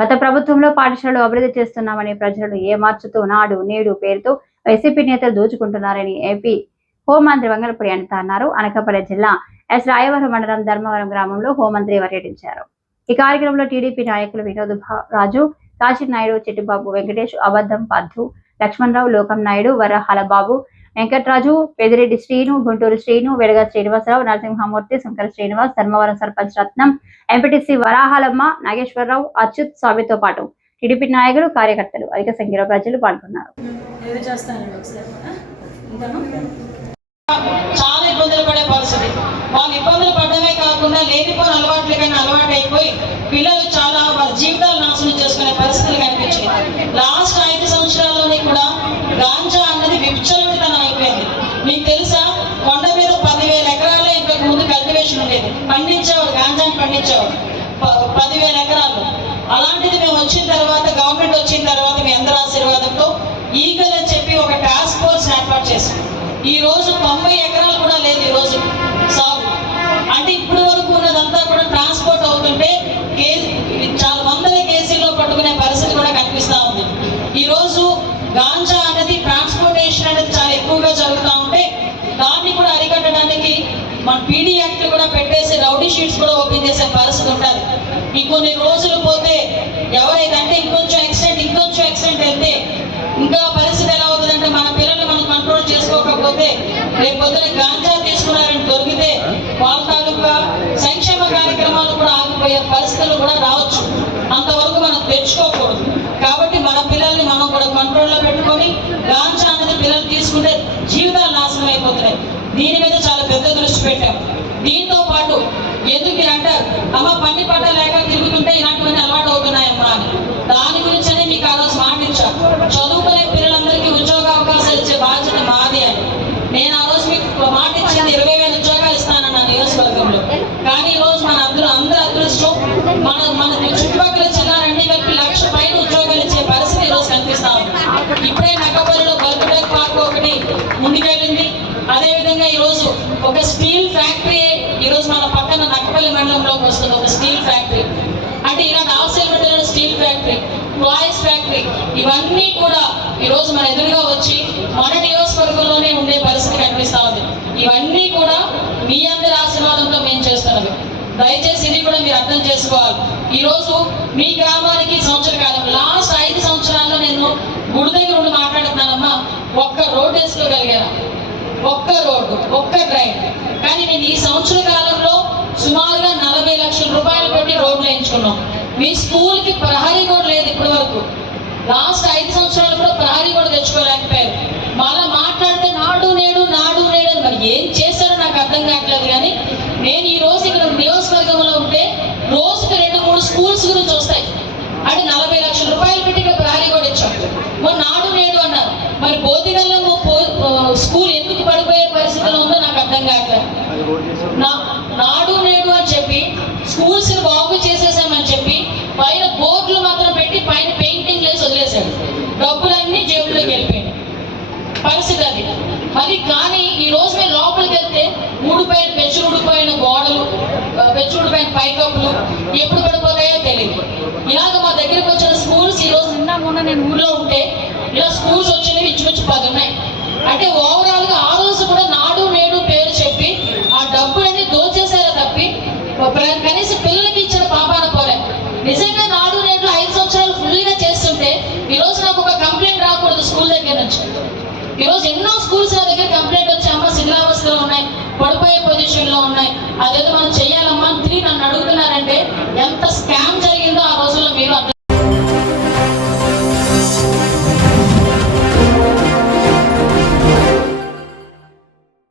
గత ప్రభుత్వంలో పాఠశాలలు అభివృద్ధి చేస్తున్నామని ప్రజలను ఏమార్చుతూ నాడు నేడు పేరుతో వైసీపీ నేతలు దోచుకుంటున్నారని ఏపీ హోంమంత్రి వంగలపూడి అనిత అన్నారు. అనకాపల్లి జిల్లా ఎస్ రాయవరం మండలం ధర్మవరం గ్రామంలో హోంమంత్రి పర్యటించారు. ఈ కార్యక్రమంలో టీడీపీ నాయకులు వినోద్ రాజు, కాశీ నాయుడు, చిట్టిబాబు, వెంకటేష్, అబద్దం పద్దు, లక్ష్మణరావు, లోకం నాయుడు, వరహాల బాబు, వెంకట్రాజు, పెదిరెడ్డి శ్రీను, గుంటూరు శ్రీను, వెడగ శ్రీనివాసరావు, నరసింహమూర్తి, శంకర శ్రీనివాస్, ధర్మవరం సర్పంచ్ రత్నం, ఎంపీటీసీ వరాహాలమ్మ, నాగేశ్వరరావు, అచ్యుత్ స్వామితో పాటు టీడీపీ నాయకులు, కార్యకర్తలు అధిక సంఖ్యలో ప్రజలు పాల్గొన్నారు. చాలా ఇబ్బందులు పడే పరిస్థితి. వాళ్ళు ఇబ్బందులు పడడమే కాకుండా లేనిపోయిన అలవాట్లకైనా అలవాటు అయిపోయి పిల్లలు చాలా వాళ్ళ జీవితాలు నాశనం చేసుకునే పరిస్థితులు కనిపించాయి. లాస్ట్ 5 సంవత్సరాల్లోనే కూడా గాంజా అన్నది విచ్చలవిడితనం అయిపోయింది. మీకు తెలుసా, కొండ మీద 10,000 ఎకరాల్లో ఇంతకు ముందు కల్టివేషన్ ఉండేది, పండించేవారు, గాంజాని పండించేవారు 10,000 ఎకరాలు. అలాంటిది మేము వచ్చిన తర్వాత, గవర్నమెంట్ వచ్చిన తర్వాత మీ అందరి ఆశీర్వాదంతో ఈగల్ అని చెప్పి ఒక టాస్క్ ఫోర్స్ ఏర్పాటు చేశాం. ఈ రోజు 90 ఎకరాలు కూడా లేదు ఈ రోజు సాగు. అంటే ఇప్పటి వరకు ఉన్నదంతా కూడా ట్రాన్స్పోర్ట్ అవుతుంటే చాలా వందల కేజీల్లో పట్టుకునే పరిస్థితి కూడా కనిపిస్తా ఉంది. ఈ రోజు గాంజా అనేది ట్రాన్స్పోర్టేషన్ అనేది చాలా ఎక్కువగా జరుగుతూ ఉంటే దాన్ని కూడా అరికట్టడానికి మన పీడీ యాక్ట్ కూడా పెట్టేసి రౌడీ షీట్స్ కూడా ఓపెన్ చేసే పరిస్థితి ఉంటుంది. ఈ కొన్ని రోజులు పోతే ఎవరైతే ఇంకొంచెం ఎక్స్టెంట్ వెళ్తే ఇంకా పరిస్థితి ఎలా అవుతుందంటే, మన పిల్లలు మనం కంట్రోల్ చేసుకోకపోతే రేపు పొద్దున గాంజా తీసుకున్నారని దొరికితే వాళ్ళ తాలూకా సంక్షేమ కార్యక్రమాలు కూడా ఆగిపోయే పరిస్థితులు కూడా రావచ్చు. అంతవరకు మనం తెచ్చుకోకూడదు. కాబట్టి మన పిల్లల్ని మనం కూడా కంట్రోల్లో పెట్టుకొని, గాంజా అనేది పిల్లలు తీసుకుంటే జీవితాలు నాశనం అయిపోతున్నాయి. దీని మీద చాలా పెద్ద దృష్టి పెట్టాం. దీంతో పాటు ఎందుకు అంటారు, అమ్మ పని పట్ట లేక తిరుగుతుంటే ఇలాంటివన్నీ అలవాటు అవుతున్నాయమ్మా అని. దాని గురించనే మీకు ఆ రోజు మాట ఇచ్చా, చదువుకునే పిల్లలందరికీ ఉద్యోగ అవకాశాలు ఇచ్చే బాధ్యత మాది అని. నేను ఆ రోజు మీకు మాట ఇచ్చింది 20,000 ఉద్యోగాలు ఇస్తానన్నా నియోజకవర్గంలో. కానీ ఈ రోజు మన అందరూ అదృష్టం, మన చుట్టుపక్కల జిల్లాలన్నీ కలిపి 1,00,000 పైన ఉద్యోగాలు ఇచ్చే పరిస్థితి ఈ రోజు కనిపిస్తా ఉంది. ఇప్పుడే నక్కపల్లిలో బల్క్డే పార్క్ ఒకటి ముందుకెళ్ళింది. అదేవిధంగా ఈరోజు ఒక స్టీల్ ఫ్యాక్టరీ ఈరోజు మన పక్కన నక్కపల్లి మండలంలోకి వస్తుంది, ఒక స్టీల్ ఫ్యాక్టరీ. అంటే ఇలాంటి ఆవశ్యకమైన స్టీల్ ఫ్యాక్టరీ, టాయ్స్ ఫ్యాక్టరీ, ఇవన్నీ కూడా ఈరోజు మన ఎదురుగా వచ్చి మన నియోజకవర్గంలోనే ఉండే పరిస్థితి కనిపిస్తా ఉంది. ఇవన్నీ కూడా మీ అందరి ఆశీర్వాదంతో మేము చేస్తున్నది. దయచేసి ఇది కూడా మీరు అర్థం చేసుకోవాలి. ఈరోజు మీ గ్రామానికి సంవత్సర కాలం, లాస్ట్ 5 సంవత్సరాల్లో నేను గుడి దగ్గర ఉండి మాట్లాడుతున్నానమ్మా, ఒక్క రోడ్డు వేసుకోగలిగాను, ఒక్క రోడ్డు, ఒక్క డ్రైన్. కానీ నేను ఈ సంవత్సర కాలంలో సుమారుగా 40 లక్షల రూపాయలు పెట్టి రోడ్లు వేయించుకున్నాం. మీ స్కూల్కి ప్రహరీ కూడా లేదు ఇప్పటి వరకు. లాస్ట్ 5 సంవత్సరాలు కూడా ప్రహరీ కూడా తెచ్చుకోలేకపోయారు. మళ్ళా మాట్లాడితే నాడు నేడు అని మరి ఏం చేశారో నాకు అర్థం కావట్లేదు. కానీ నేను ఈ రోజు ఇక్కడ నియోజకవర్గంలో ఉంటే రోజుకి 2-3 స్కూల్స్ గురించి వస్తాయి. అంటే 40 లక్షల రూపాయలు పెట్టి ఇక్కడ ప్రహరీ కూడా ఇచ్చాం. మరి నాడు నేడు అన్నారు, మరి బోధిగల్లో స్కూల్ ఎందుకు పడిపోయే పరిస్థితిలో ఉందో నాకు అర్థం కావట్లేదు. నాడు నేడు అని చెప్పి స్కూల్స్ బాగు చేసేసామని చెప్పి పైన బోర్డులు మాత్రం పెట్టి పైన పెయింటింగ్ వేసి వదిలేశాడు. డబ్బులన్నీ జేబులోకి వెళ్ళిపోయింది పరిస్థితి అది. మరి కానీ ఈ రోజు మేము లోపలికి వెళ్తే పెచ్చుడిపోయిన గోడలు, పెచ్చుడిపోయిన పైకప్పులు ఎప్పుడు పడిపోతాయో తెలియదు. ఇలాగ మా దగ్గరికి వచ్చిన స్కూల్స్ ఈ రోజు మొన్న నేను ఊర్లో ఉంటే ఇలా స్కూల్స్ వచ్చినవి ఇంచుమించు 10 ఉన్నాయి. అంటే ఓవరాల్ గా ఆ రోజు కూడా నాడు నేడు పేరు చెప్పి ఆ డబ్బులన్నీ దోచేసారే తప్పి కనీసం పిల్లలకి ఇచ్చిన పాపాన పోలే. నిజంగా నాడు నేడు 5 సంవత్సరాలు ఫుల్గా చేస్తుంటే ఈ రోజు నాకు ఒక కంప్లైంట్ రాకూడదు స్కూల్ దగ్గర నుంచి. ఈ రోజు ఎన్నో స్కూల్స్ నా దగ్గర కంప్లైంట్ వచ్చి, అమ్మ శిథిలావస్థలో ఉన్నాయి, పడిపోయే పొజిషన్ లో ఉన్నాయి, అదేదో మనం చెయ్యాలమ్మా అని నన్ను అడుగుతున్నారంటే ఎంత స్కామ్ జరిగిందో ఆ రోజుల్లో మీరు